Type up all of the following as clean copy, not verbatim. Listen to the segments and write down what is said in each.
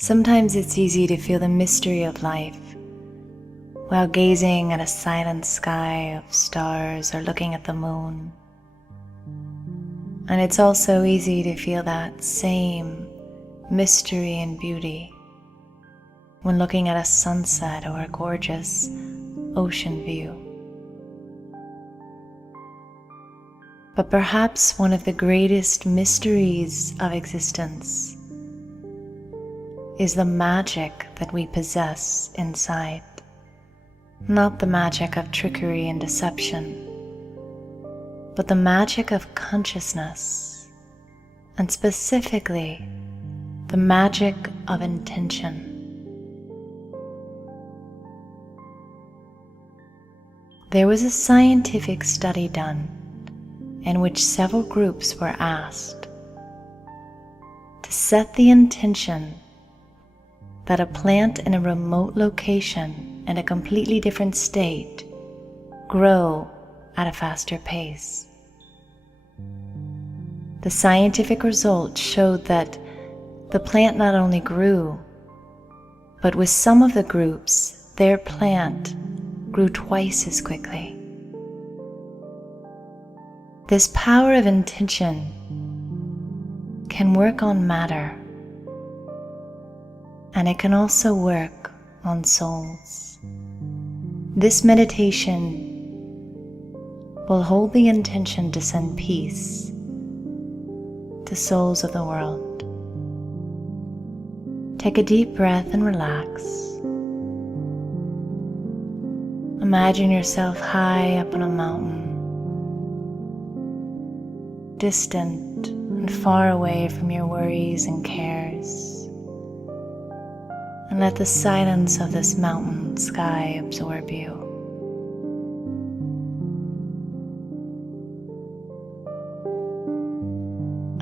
Sometimes it's easy to feel the mystery of life while gazing at a silent sky of stars or looking at the moon. And it's also easy to feel that same mystery and beauty when looking at a sunset or a gorgeous ocean view. But perhaps one of the greatest mysteries of existence is the magic that we possess inside. Not the magic of trickery and deception, but the magic of consciousness, and specifically the magic of intention. There was a scientific study done in which several groups were asked to set the intention that a plant in a remote location in a completely different state grow at a faster pace. The scientific results showed that the plant not only grew, but with some of the groups, their plant grew twice as quickly. This power of intention can work on matter, and it can also work on souls. This meditation will hold the intention to send peace to souls of the world. Take a deep breath and relax. Imagine yourself high up on a mountain, distant and far away from your worries and cares. And let the silence of this mountain sky absorb you.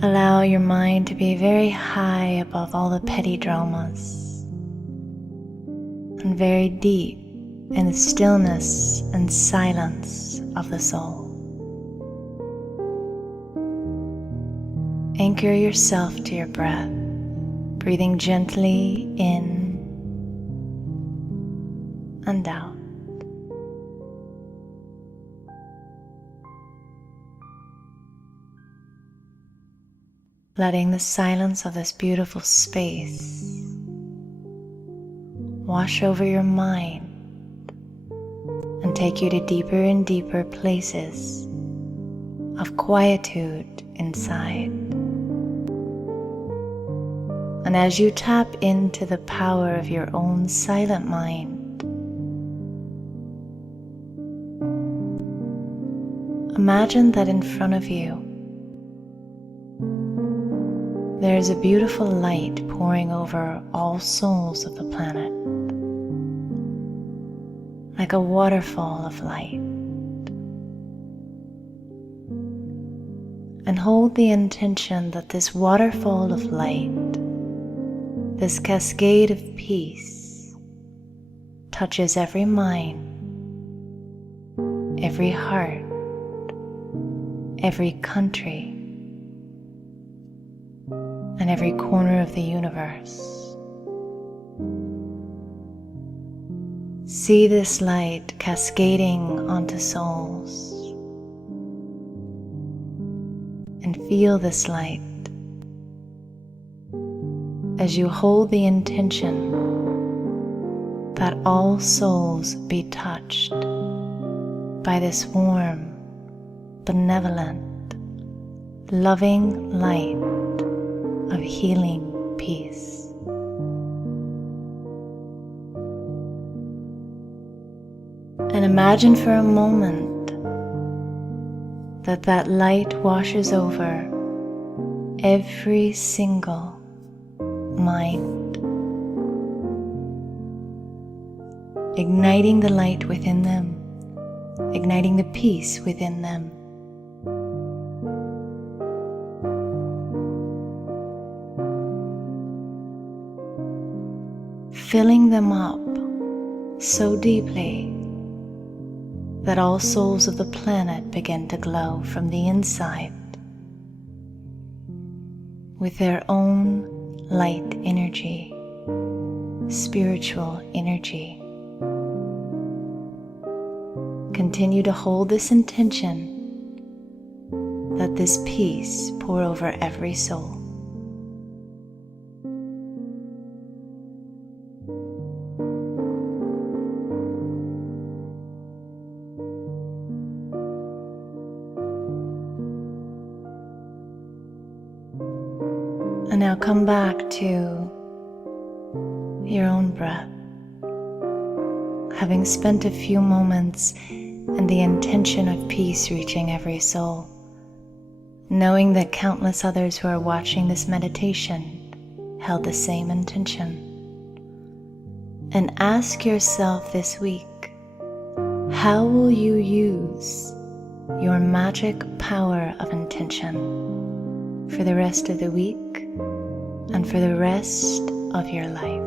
Allow your mind to be very high above all the petty dramas and very deep in the stillness and silence of the soul. Anchor yourself to your breath, breathing gently in and out. Letting the silence of this beautiful space wash over your mind and take you to deeper and deeper places of quietude inside. And as you tap into the power of your own silent mind, imagine that in front of you there is a beautiful light pouring over all souls of the planet, like a waterfall of light. And hold the intention that this waterfall of light, this cascade of peace, touches every mind, every heart, every country, and every corner of the universe. See this light cascading onto souls, and feel this light as you hold the intention that all souls be touched by this warm, benevolent, loving light of healing peace. And imagine for a moment that that light washes over every single mind, igniting the light within them, igniting the peace within them. Filling them up so deeply that all souls of the planet begin to glow from the inside with their own light energy, spiritual energy. Continue to hold this intention that this peace pour over every soul. And now come back to your own breath, having spent a few moments and the intention of peace reaching every soul, knowing that countless others who are watching this meditation held the same intention. And ask yourself this week, how will you use your magic power of intention for the rest of the week and for the rest of your life?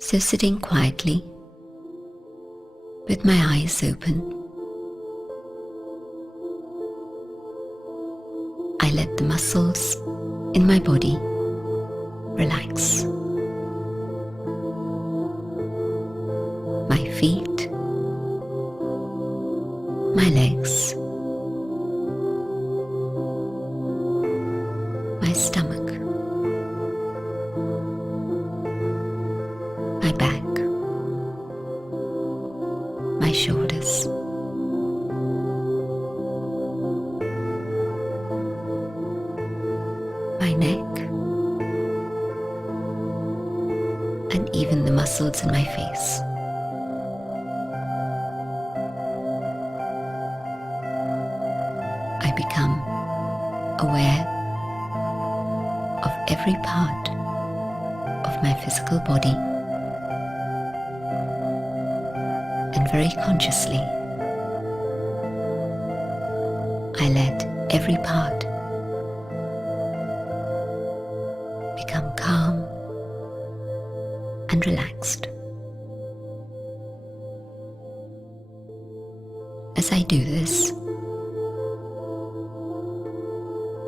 So sitting quietly, with my eyes open, I let the muscles in my body relax. My feet, my legs, my stomach, my back, my shoulders, my neck, and even the muscles in my face. I become aware of every part of my physical body, and very consciously I let every part and relaxed. As I do this,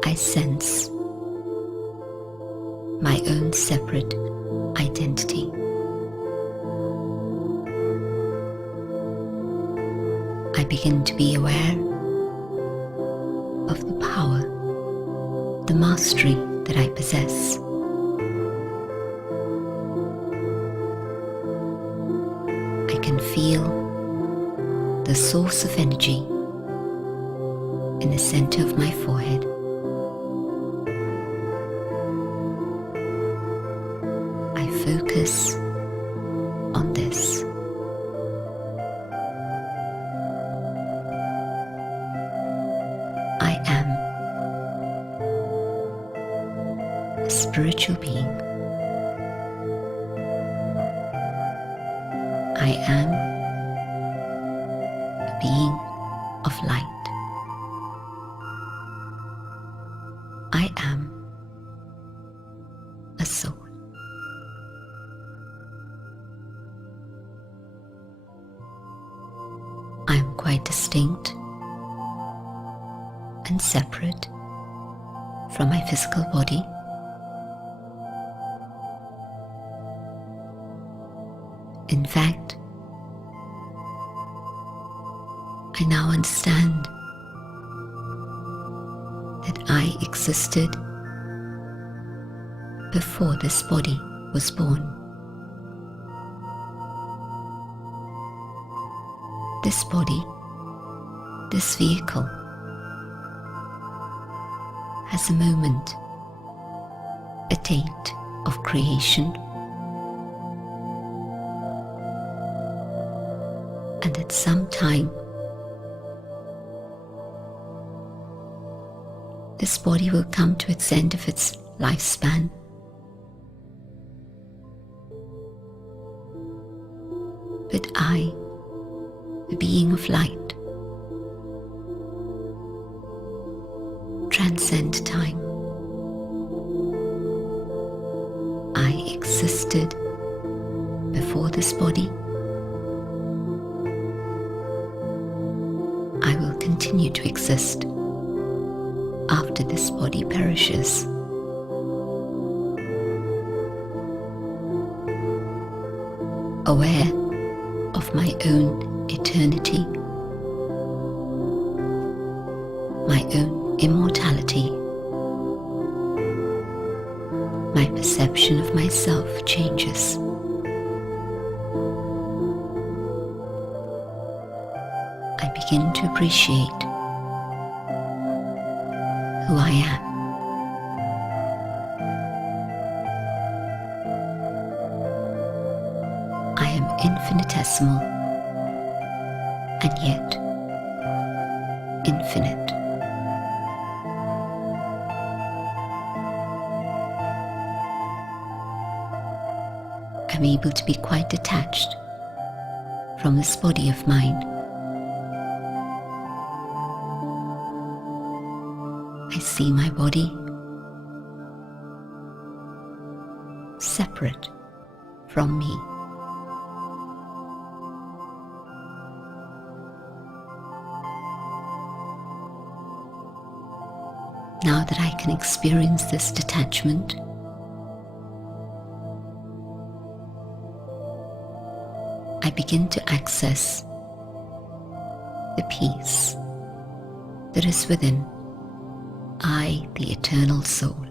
I sense my own separate identity. I begin to be aware of the power, the mastery that I possess. I can feel the source of energy in the center of my forehead. I focus on this. I am a spiritual being. I am a being of light. I am a soul. I am quite distinct and separate from my physical body. In fact, I now understand that I existed before this body was born. This body, this vehicle, has a moment, a date of creation, and at some time this body will come to its end of its lifespan. But I, the being of light, transcend time. I existed before this body. I will continue to exist after this body perishes. Aware of my own eternity, my own immortality, my perception of myself changes. I begin to appreciate who I am. I am infinitesimal and yet infinite. I'm able to be quite detached from this body of mine. I see my body separate from me. Now that I can experience this detachment, I begin to access the peace that is within I, the eternal soul.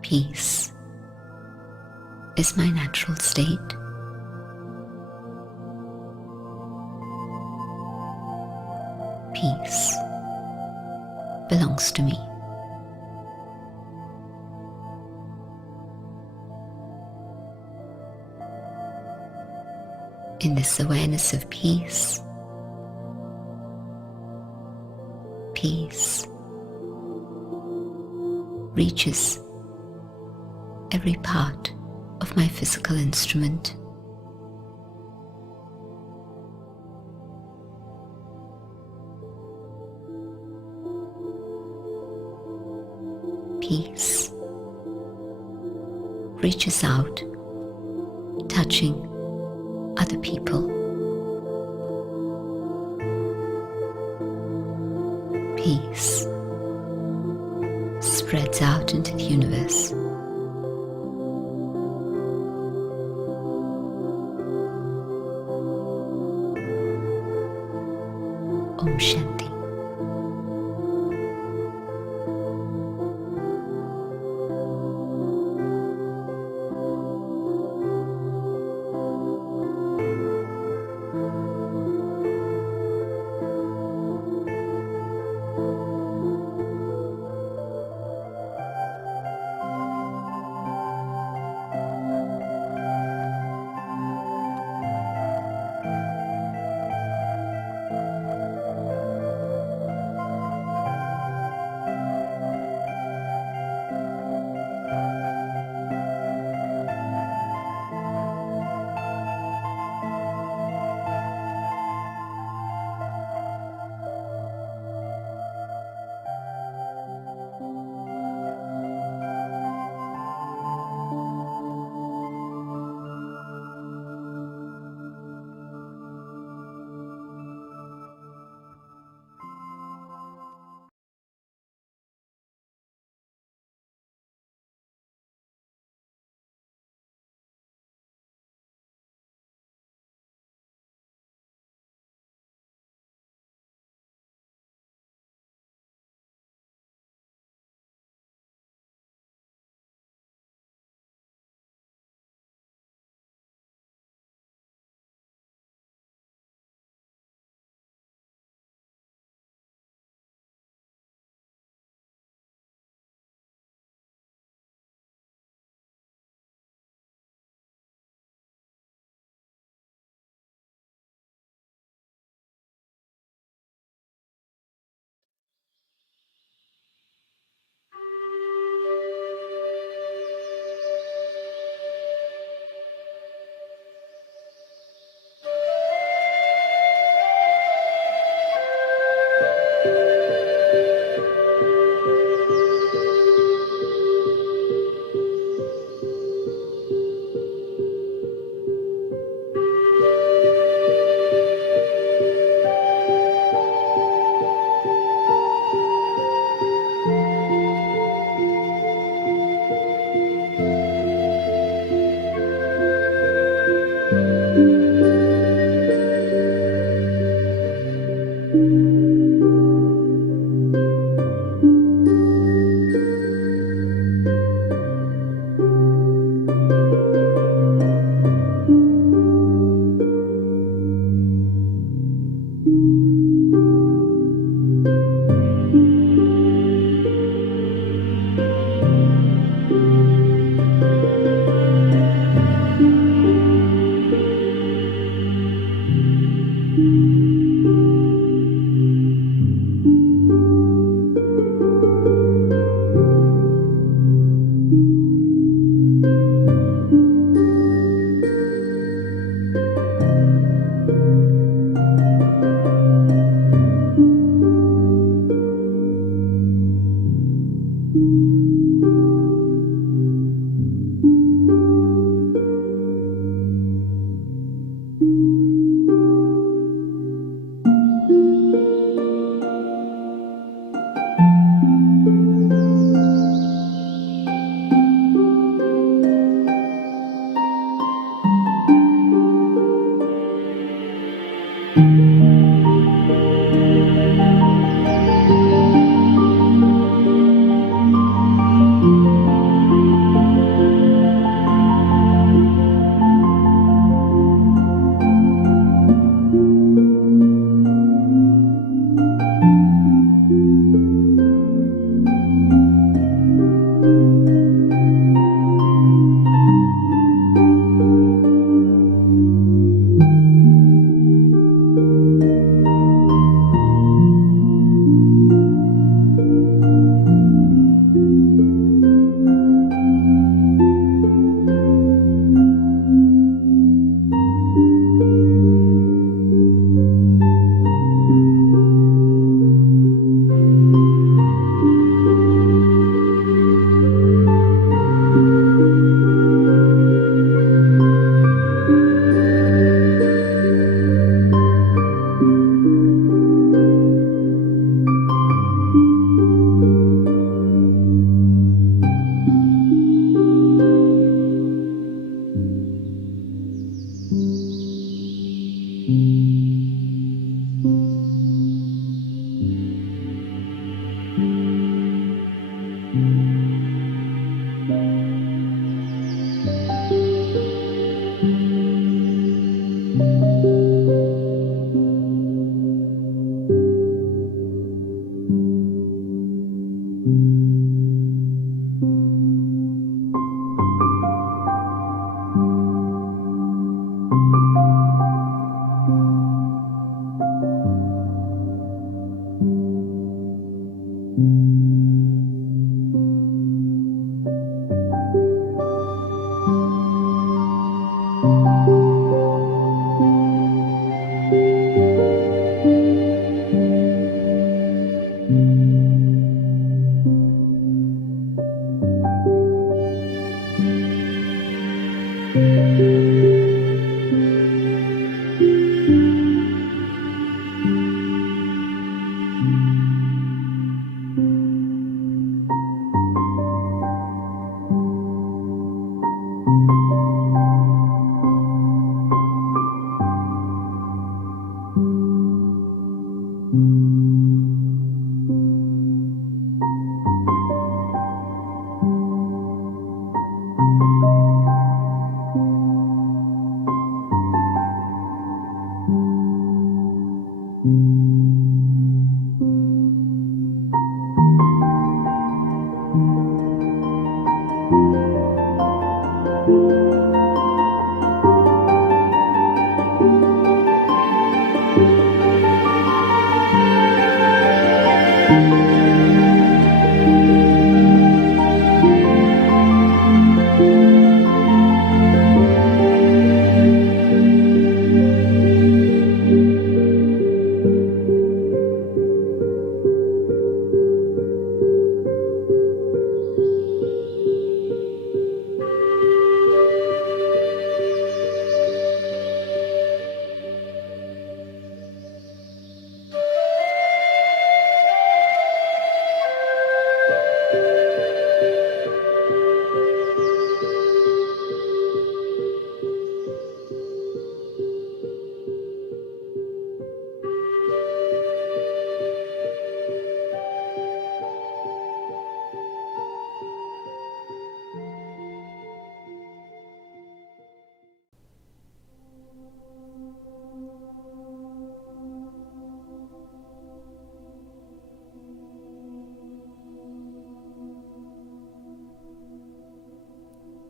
Peace is my natural state. Peace belongs to me. In this awareness of peace, peace reaches every part of my physical instrument. peace reaches out, touching other people. Peace spreads out into the universe. Om Shanti.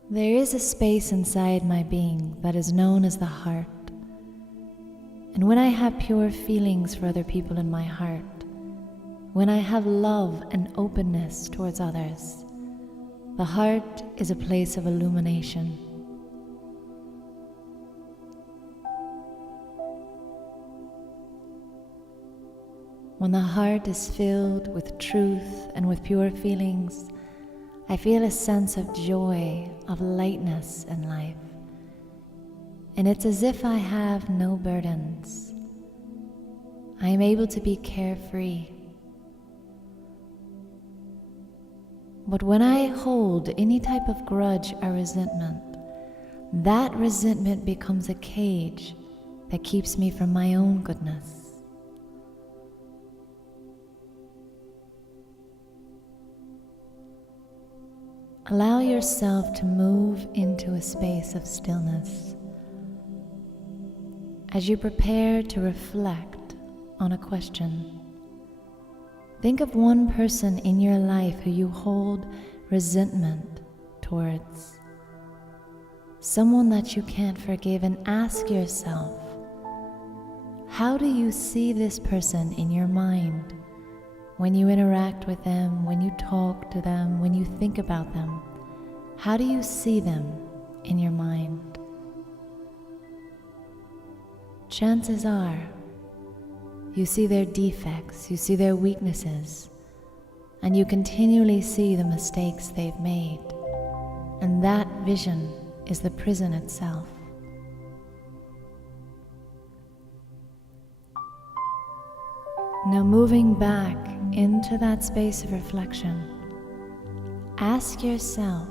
There is a space inside my being that is known as the heart. And when I have pure feelings for other people in my heart, when I have love and openness towards others, the heart is a place of illumination. When the heart is filled with truth and with pure feelings, I feel a sense of joy, of lightness in life. And it's as if I have no burdens. I am able to be carefree. But when I hold any type of grudge or resentment, that resentment becomes a cage that keeps me from my own goodness. Allow yourself to move into a space of stillness as you prepare to reflect on a question. Think of one person in your life who you hold resentment towards, someone that you can't forgive, and ask yourself, how do you see this person in your mind? When you interact with them, when you talk to them, when you think about them, how do you see them in your mind? Chances are, you see their defects, you see their weaknesses, and you continually see the mistakes they've made. And that vision is the prison itself. Now, moving back into that space of reflection, ask yourself,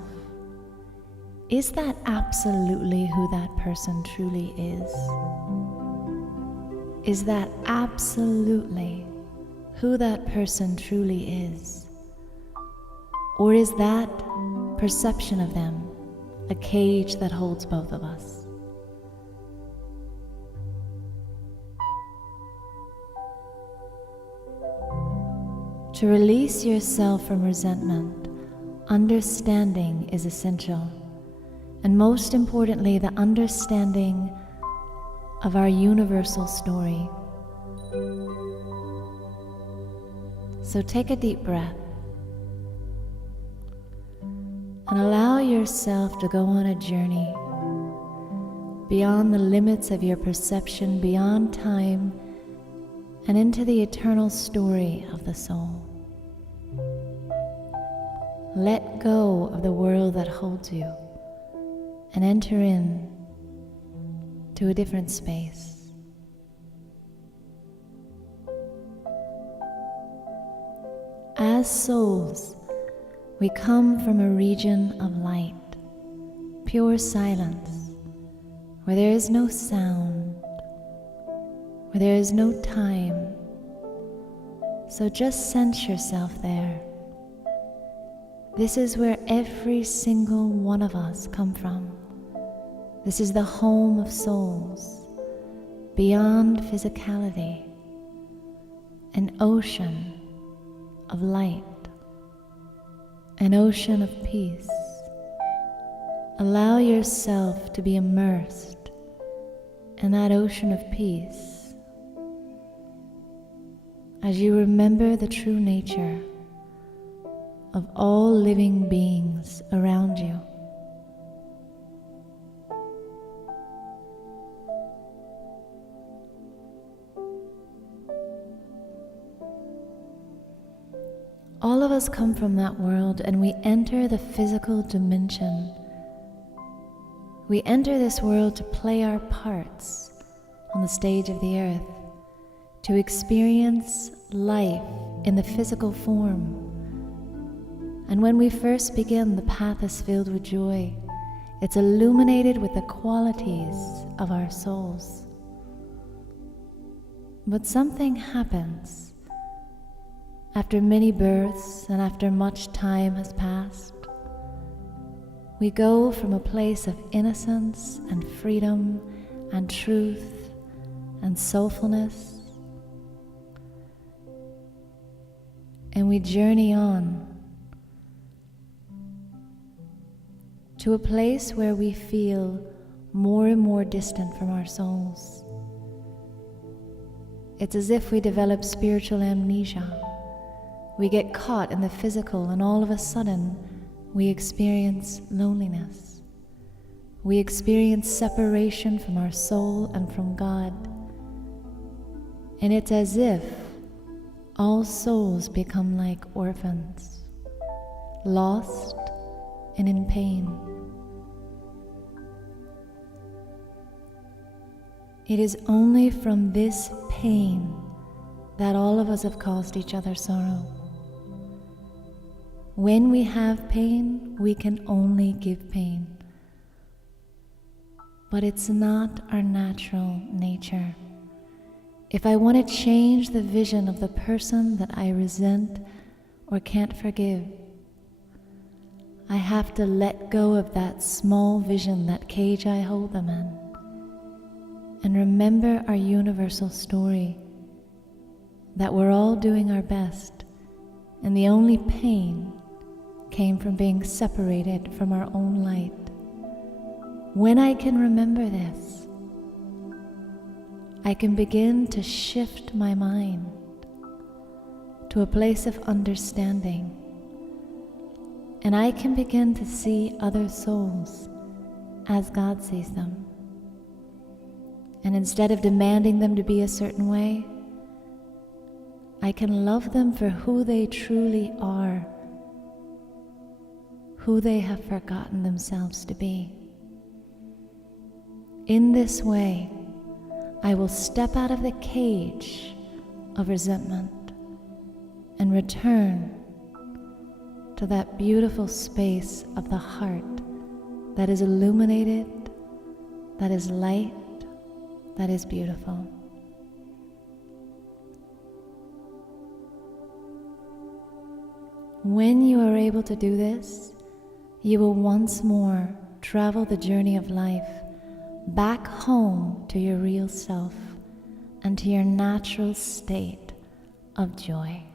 is that absolutely who that person truly is? is that absolutely who that person truly is? Or is that perception of them a cage that holds both of us? To release yourself from resentment, understanding is essential, and most importantly, the understanding of our universal story. So take a deep breath and allow yourself to go on a journey beyond the limits of your perception, beyond time, and into the eternal story of the soul. Let go of the world that holds you and enter in to a different space. As souls, we come from a region of light, pure silence, where there is no sound, where there is no time. So just sense yourself there. This is where every single one of us come from. This is the home of souls, beyond physicality, an ocean of light, an ocean of peace. Allow yourself to be immersed in that ocean of peace as you remember the true nature of all living beings around you. All of us come from that world, and we enter the physical dimension. We enter this world to play our parts on the stage of the earth, to experience life in the physical form. And when we first begin, the path is filled with joy. It's illuminated with the qualities of our souls. But something happens. After many births and after much time has passed, we go from a place of innocence and freedom and truth and soulfulness, and we journey on to a place where we feel more and more distant from our souls. It's as if we develop spiritual amnesia. We get caught in the physical, and all of a sudden we experience loneliness. We experience separation from our soul and from God. And it's as if all souls become like orphans, lost and in pain. It is only from this pain that all of us have caused each other sorrow. When we have pain, we can only give pain. But it's not our natural nature. If I want to change the vision of the person that I resent or can't forgive, I have to let go of that small vision, that cage I hold them in, and remember our universal story, that we're all doing our best, and the only pain came from being separated from our own light. When I can remember this, I can begin to shift my mind to a place of understanding, and I can begin to see other souls as God sees them. And instead of demanding them to be a certain way, I can love them for who they truly are, who they have forgotten themselves to be. In this way, I will step out of the cage of resentment and return to that beautiful space of the heart that is illuminated, that is light, that is beautiful. When you are able to do this, you will once more travel the journey of life back home to your real self and to your natural state of joy.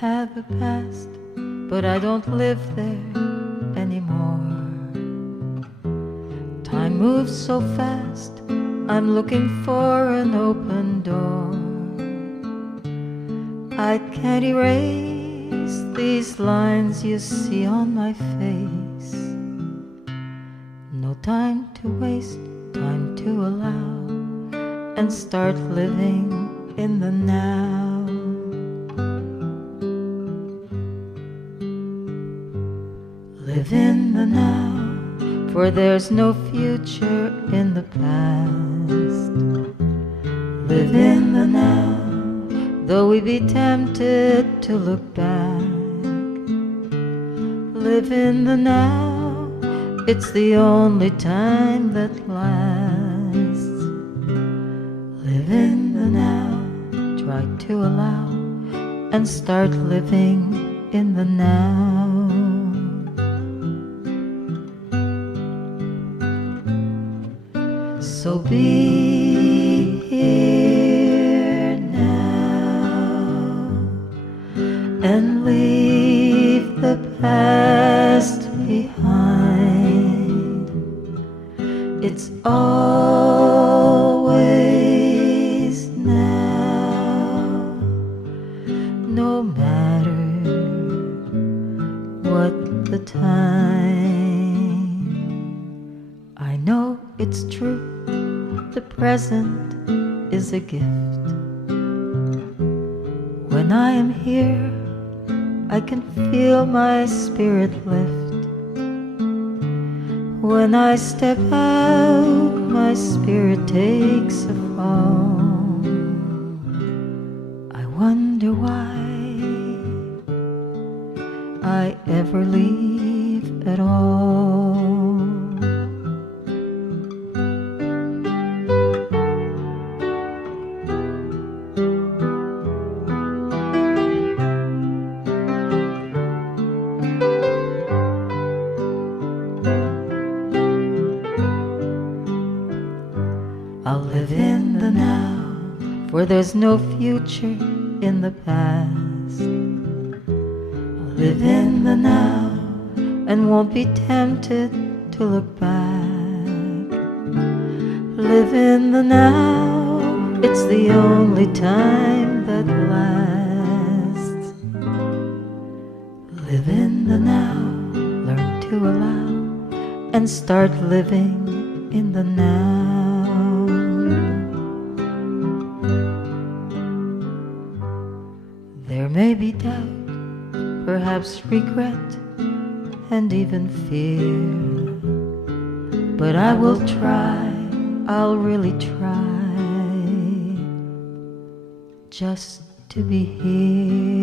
have a past, but I don't live there anymore. Time moves so fast, I'm looking for an open door. I can't erase these lines you see on my face. No time to waste, time to allow, and start living in the now. Live in the now, for there's no future in the past. Live in the now, though we be tempted to look back. Live in the now, it's the only time that lasts. Live in the now, try to allow, and start living in the now. So be here now and leave the past behind. It's always now, no matter what the time. I know it's true, the present is a gift. When I am here, I can feel my spirit lift. When I step out, my spirit takes a fall. I wonder why I ever leave at all. I'll live in the now, for there's no future in the past. I'll live in the now, and won't be tempted to look back. Live in the now, it's the only time that lasts. Live in the now, learn to allow, and start living in the now. There may be doubt, perhaps regret, and even fear, but I will try, I'll really try, just to be here.